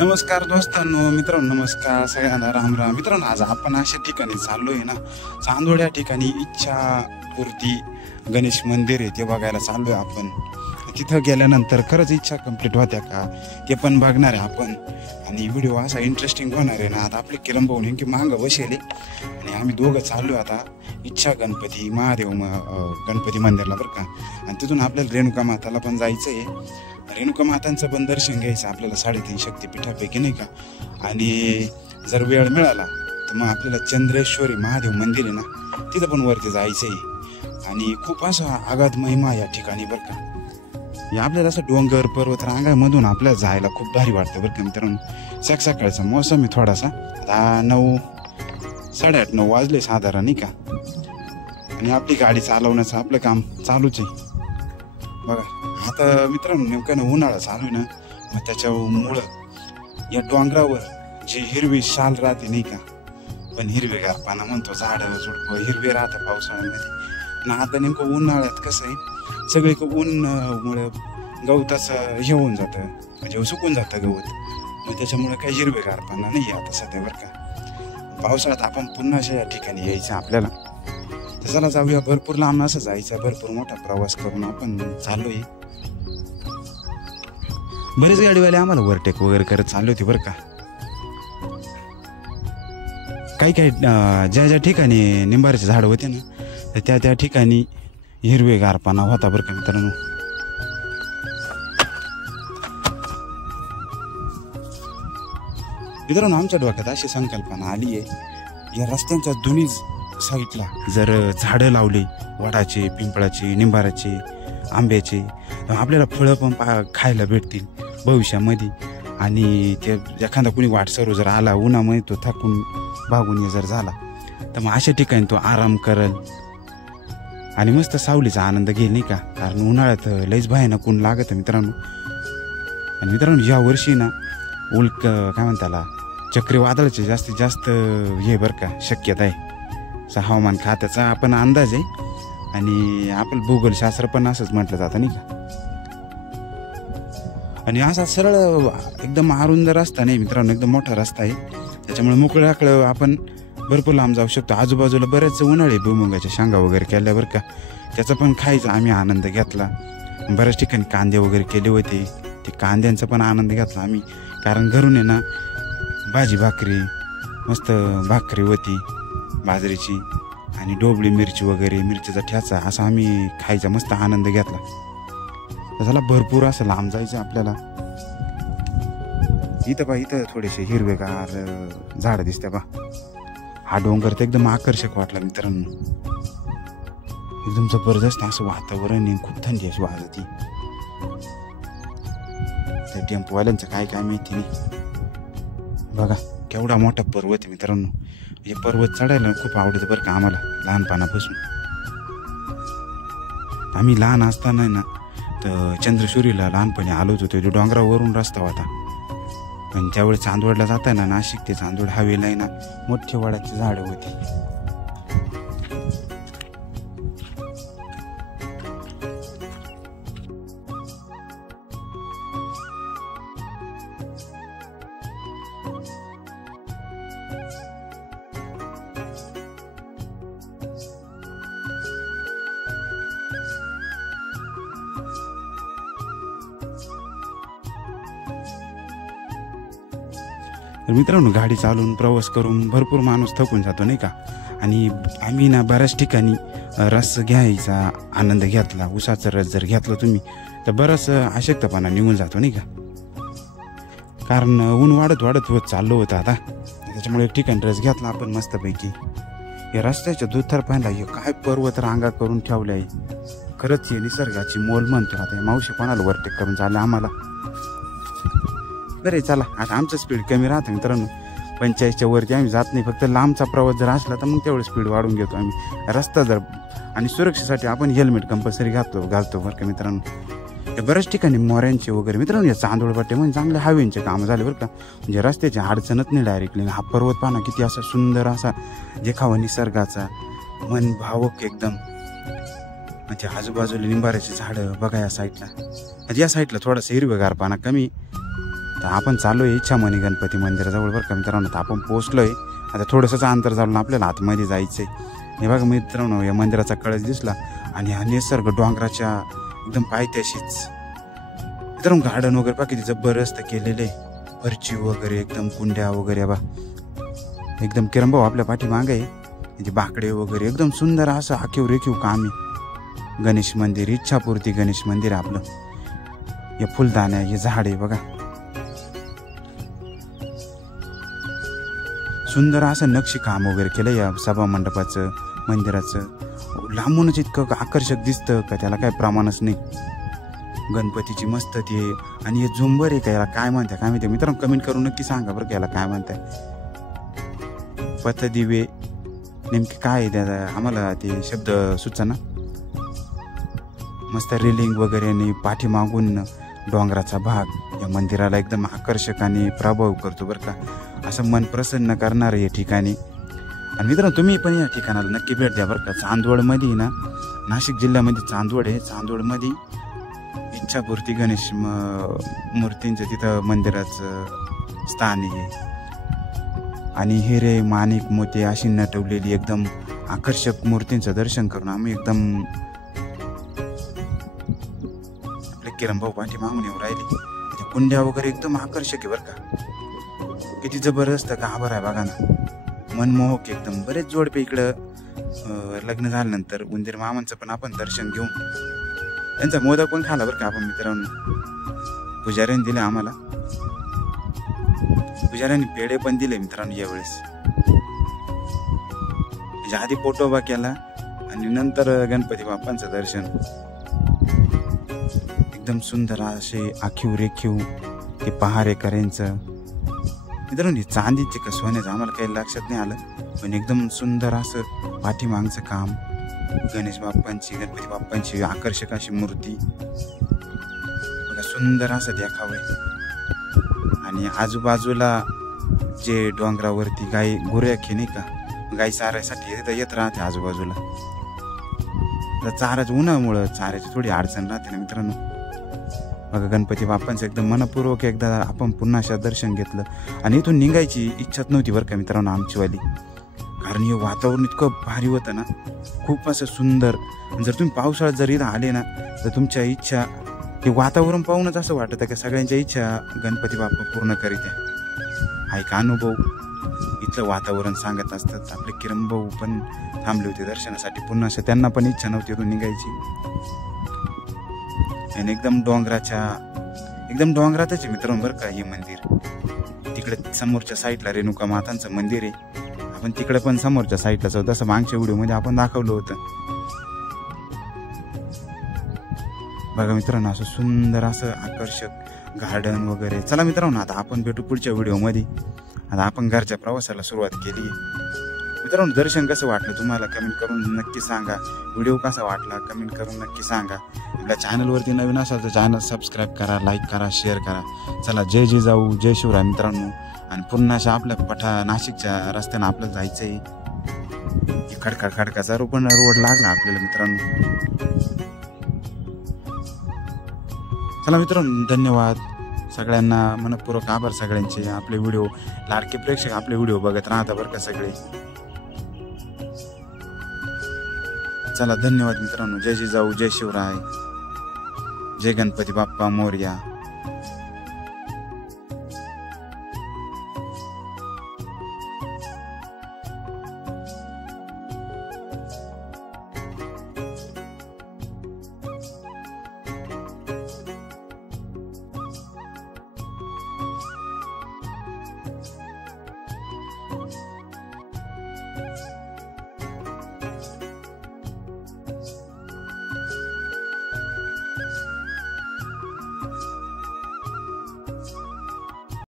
नमस्कार दोस्तांनो, मित्रांनो नमस्कार सगळ्यांना, राम राम. मित्रांनो, आज आपण अशा ठिकाणी चाललोय ना, चांदोड या ठिकाणी इच्छापूर्ती गणेश मंदिर आहे, ते बघायला चाललोय आपण. तिथं गेल्यानंतर खरंच इच्छा कंप्लीट होत्या का ते पण बघणार आहे आपण. आणि व्हिडिओ असा इंटरेस्टिंग होणार आहे ना. आता आपले किरण भाऊ नेमकी मागं बसेले आणि आम्ही दोघं चाललोय आता इच्छा गणपती महादेव गणपती मंदिरला बरं का. आणि तिथून आपल्याला रेणुका माताला पण जायचं आहे. रेणुका मातांचं पण दर्शन घ्यायचं आपल्याला 3.5 शक्तिपीठापैकी नाही का. आणि जर वेळ मिळाला तर मग आपल्याला चंद्रेश्वरी महादेव मंदिर आहे ना, तिथं पण वरती जायचं आहे. आणि खूप असा आगाध महिमा या ठिकाणी बरं का. आपल्याला असं डोंगर पर्वत रांगामधून आपल्याला जायला खूप भारी वाटतं बरं का मित्रांनो. सकाळचा मोसम आहे थोडासा, आता 9, 8:30 वाजले साधारण नाही का. आणि आपली गाडी चालवण्याचं आपलं काम चालूच आहे बघा. आता मित्रांनो नेमकं ना उन्हाळा चालू आहे ना, मग त्याच्यामुळं या डोंगरावर जी हिरवी शाल राहते नाही का, पण हिरवेगार पाना म्हणतो, झाडं झुडपं हिरवे राहतं पावसाळ्यामध्ये. आणि आता नेमकं उन्हाळ्यात कसं आहे, सगळीकडे ऊनमुळं गवताचं हे होऊन जातं, म्हणजे सुकून जातं गवत. मग त्याच्यामुळं काही हिरवेगार पाना नाही आहे आता सध्या बरं का. पावसाळ्यात आपण पुन्हा अशा या ठिकाणी यायचं आपल्याला. तर चला जाऊया, भरपूर लांब असं जायचं, भरपूर मोठा प्रवास करून आपण चाललोय. बरेच गाडीवाले आम्हाला ओव्हरटेक वगैरे करत चालले होते बरं का. काही ज्या ठिकाणी निंबाराचे झाड होते ना, तर त्या ठिकाणी हिरवेगारपणा होता बरं का मित्रांनो. मित्रांनो, आमच्या डोक्यात अशी संकल्पना आली आहे, या रस्त्यांच्या दोन्ही साईडला जर झाडं लावली, वडाचे, पिंपळाचे, निंबाराचे, आंब्याचे, तर आपल्याला फळं पण खायला भेटतील भविष्यामध्ये. आणि ते एखादा कुणी वाटसरू जर आला उन्हामध्ये, तो थकून भागून जर झाला, तर मग अशा ठिकाणी तो आराम करेल आणि मस्त सावलीचा आनंद घेईल नाही का. कारण उन्हाळ्यात लईच भयानक ऊन लागतं मित्रांनो. आणि मित्रांनो, या वर्षी ना काय म्हणताला चक्रीवादळाचे जास्तीत जास्त हे बरं का शक्यता आहे, असा हवामान खात्याचा आपण अंदाज आहे. आणि आपलं भूगोलशास्त्र पण असंच म्हटलं जातं नाही का. आणि असा सरळ एकदम अरुंद रस्ता नाही मित्रांनो, एकदम मोठा रस्ता आहे, त्याच्यामुळे मोकळ्याकडं आपण भरपूर लांब जाऊ शकतो. आजूबाजूला बरेच उन्हाळे भुईमुगाच्या शेंगा वगैरे केल्या बरं का, त्याचा पण खायचा आम्ही आनंद घेतला. बऱ्याच ठिकाणी कांदे वगैरे केले होते, ते कांद्यांचा पण आनंद घेतला आम्ही. कारण घरून आहे ना भाजी भाकरी, मस्त भाकरी होती बाजरीची, आणि डोबळी मिरची वगैरे, मिरचीचा ठ्याचा, असा आम्ही खायचा मस्त आनंद घेतला. त्याला भरपूर असं लांब जायचं आपल्याला. इथं थोडेसे हिरवेगार झाडं दिसते बा. हा डोंगर तर एकदम आकर्षक वाटला मित्रांनो, एकदम जबरदस्त असं वातावरण आहे, खूप थंडी अशी वाजती. त्या टेम्पोवाल्यांचं काय माहिती नाही बघा. केवढा मोठा पर्वत आहे मित्रांनो. हे पर्वत चढायला खूप आवडतं बरं का आम्हाला लहानपणापासून. आम्ही लहान असताना ना तर चंद्रशुरीला लहानपणी आलोच होतो. तो डोंगरावरून रस्ता होता. आणि त्यावेळी चांदवडला जाताना, नाशिक ते चांदवड हवेला आहे ना, मोठे वडाची झाडं होती. तर मित्रांनो, गाडी चालवून प्रवास करून भरपूर माणूस थकून जातो नाही का. आणि आम्ही ना बऱ्याच ठिकाणी रस घ्यायचा आनंद घेतला. उसाचा रस जर घेतला तुम्ही तर बराच अशक्तपणा निघून जातो नाही का. कारण ऊन वाढत होत चाललो होतं आता, त्याच्यामुळे एक ठिकाणी रस घेतला आपण मस्तपैकी. या रस्त्याच्या दुतर्फाला हे काय पर्वत रांगा करून ठेवल्या आहे. खरंच हे निसर्गाची मोल म्हणतो. आता मावशी कोणाला ओव्हरटेक करून चाललं आम्हाला. बरे चला, आता आमचं स्पीड कमी राहतं मित्रांनो, 45च्या वरती आम्ही जात नाही. फक्त लांबचा प्रवास जर असला तर मग तेवढं स्पीड वाढून घेतो आम्ही. रस्ता जर आणि सुरक्षेसाठी आपण हेल्मेट कंपल्सरी घालतो बरं का मित्रांनो. बऱ्याच ठिकाणी मोऱ्यांचे वगैरे मित्रांनो, या चांदोडपट्टे म्हणजे चांगले हवेंचे कामं झाले बरं का. म्हणजे रस्त्याची अडचणच नाही डायरेक्टली. हा पर्वत पाहणं किती असा सुंदर असा देखावा निसर्गाचा, मन भावक एकदम. म्हणजे आजूबाजूला निंबाऱ्याची झाडं बघा या साईडला. म्हणजे या साईडला थोडासा हिरवेगारपणा कमी, तर आपण चाललोय इच्छामणी गणपती मंदिराजवळ बरं का मित्रांनो. तर आपण पोहोचलोय. आता थोडंसंच अंतर चालून आपल्याला आतमध्ये जायचंय. हे बघा मित्रांनो, या मंदिराचा कळस दिसला आणि हा निसर्ग डोंगराच्या एकदम पायथ्याशीच. मित्रांनो गार्डन वगैरे बघा किती जबरदस्त केलेले, फरची वगैरे एकदम कुंड्या वगैरे बा एकदम. किरणभाऊ आपल्या पाठीमागे आहे. म्हणजे बाकडे वगैरे एकदम सुंदर असं आखीव रेखीव काम आहे. गणेश मंदिर, इच्छापूर्ती गणेश मंदिर आपलं. हे फुलदाण्या, हे झाड आहे बघा. सुंदर असं नक्षी काम वगैरे केलं या सभा मंडपाचं, मंदिराचं. लांबूनच इतकं आकर्षक दिसतं का त्याला काय प्रमाणच नाही. गणपतीची मस्त ते आणि हे झुंबर आहे का, याला काय म्हणताय काय माहिती मित्रांनो, कमेंट करून नक्की सांगा बरं का याला काय म्हणताय. पथदिवे नेमके काय आहे त्याचा आम्हाला ते शब्द सुचना. मस्त रेलिंग वगैरे आणि पाठीमागून डोंगराचा भाग या मंदिराला एकदम आकर्षक आणि प्रभाव करतो बरं का. असं मन प्रसन्न करणार या ठिकाणी. आणि मित्रांनो तुम्ही पण या ठिकाणाला नक्की भेट द्या बरं का. चांदवडमध्ये ना, नाशिक जिल्ह्यामध्ये चांदवड आहे. चांदवडमध्ये इच्छापूर्ती गणेश मूर्तींचं तिथं मंदिराचं स्थान आहे. आणि हिरे, माणिक, मोती अशी नटवलेली एकदम आकर्षक मूर्तींचं दर्शन करून आम्ही एकदम आपले किरणभाऊ पाठी मागून येऊ राहिले. त्या कुंड्या वगैरे एकदम आकर्षक आहे बरं का. किती जबरदस्त गाभार आहे बघा ना, मनमोहक एकदम. बरेच जोडपे इकडं लग्न झाल्यानंतर उंदीर मामांचं पण आपण दर्शन घेऊन त्यांचा मोदक पण खाला बरं का आपण मित्रांनो. पुजाऱ्यांनी दिले आम्हाला, पुजाऱ्यांनी पेढे पण दिले मित्रांनो यावेळेस. आधी पोटोबा केला आणि नंतर गणपती बाप्पांचं दर्शन. एकदम सुंदर असे आखीव रेखीव ते पहारेकऱ्यांचं. मित्रांनो चांदीचे का सोन्याचं आम्हाला काही लक्षात नाही आलं, पण एकदम सुंदर असं पाठीमागचं काम. गणेश बाप्पांची, गणपती बाप्पांची आकर्षक अशी मूर्ती बघा, सुंदर असं देखावं. आणि आजूबाजूला जे डोंगरावरती गाई गुऱ्याखी नाही का, गाई चारायसाठी तिथं येत राहते आजूबाजूला. चाराचं उन्हामुळं चारायची थोडी अडचण राहते ना मित्रांनो. बघा गणपती बाप्पांचं एकदम मनपूर्वक एकदा आपण पुन्हा अशा दर्शन घेतलं. आणि इथून निघायची इच्छाच नव्हती बरं का मित्रांनो आमचीवाली. कारण हे वातावरण इतकं भारी होतं ना, खूप असं सुंदर. जर तुम्ही पावसाळ्यात जर इथं आले ना, तर तुमच्या इच्छा हे वातावरण पाहूनच असं वाटतं की सगळ्यांच्या इच्छा गणपती बाप्पा पूर्ण करीत आहे. हा एक अनुभव इथलं वातावरण सांगत असतात. आपले किरणभाऊ पण थांबले होते दर्शनासाठी पुन्हा असं. त्यांना पण इच्छा नव्हती इथून निघायची. आणि एकदम डोंगरातच आहे मित्रांनो बरं का हे मंदिर. तिकडे समोरच्या साईडला रेणुका मातांचं मंदिर आहे. आपण तिकडे पण समोरच्या साईडला जाऊ, तसं मागच्या व्हिडिओमध्ये आपण दाखवलं होतं बघा मित्रांनो. असं सुंदर असं आकर्षक गार्डन वगैरे. चला मित्रांनो आता आपण भेटू पुढच्या व्हिडिओमध्ये. आता आपण घरच्या प्रवासाला सुरुवात केली. मित्रांनो दर्शन कसं वाटलं तुम्हाला कमेंट करून नक्की सांगा. व्हिडिओ कसा वाटला कमेंट करून नक्की सांगा. आपल्या चॅनलवरती नवीन असाल तर चॅनल सबस्क्राईब करा, लाईक करा, शेअर करा. चला जय जिजाऊ, जय शिवराय मित्रांनो. आणि पुन्हा अशा आपल्या नाशिकच्या रस्त्यानं आपलं जायचं आहे. खडकाचा पण रोड लागला आपल्याला मित्रांनो. चला मित्रांनो धन्यवाद सगळ्यांना, मनपूर्वक आभार सगळ्यांचे. आपले व्हिडिओ लाडके प्रेक्षक आपले व्हिडिओ बघत राहता बरं का सगळे. चला धन्यवाद मित्रांनो. जय जिजाऊ, जय शिवराय, जय गणपती बाप्पा मोरया.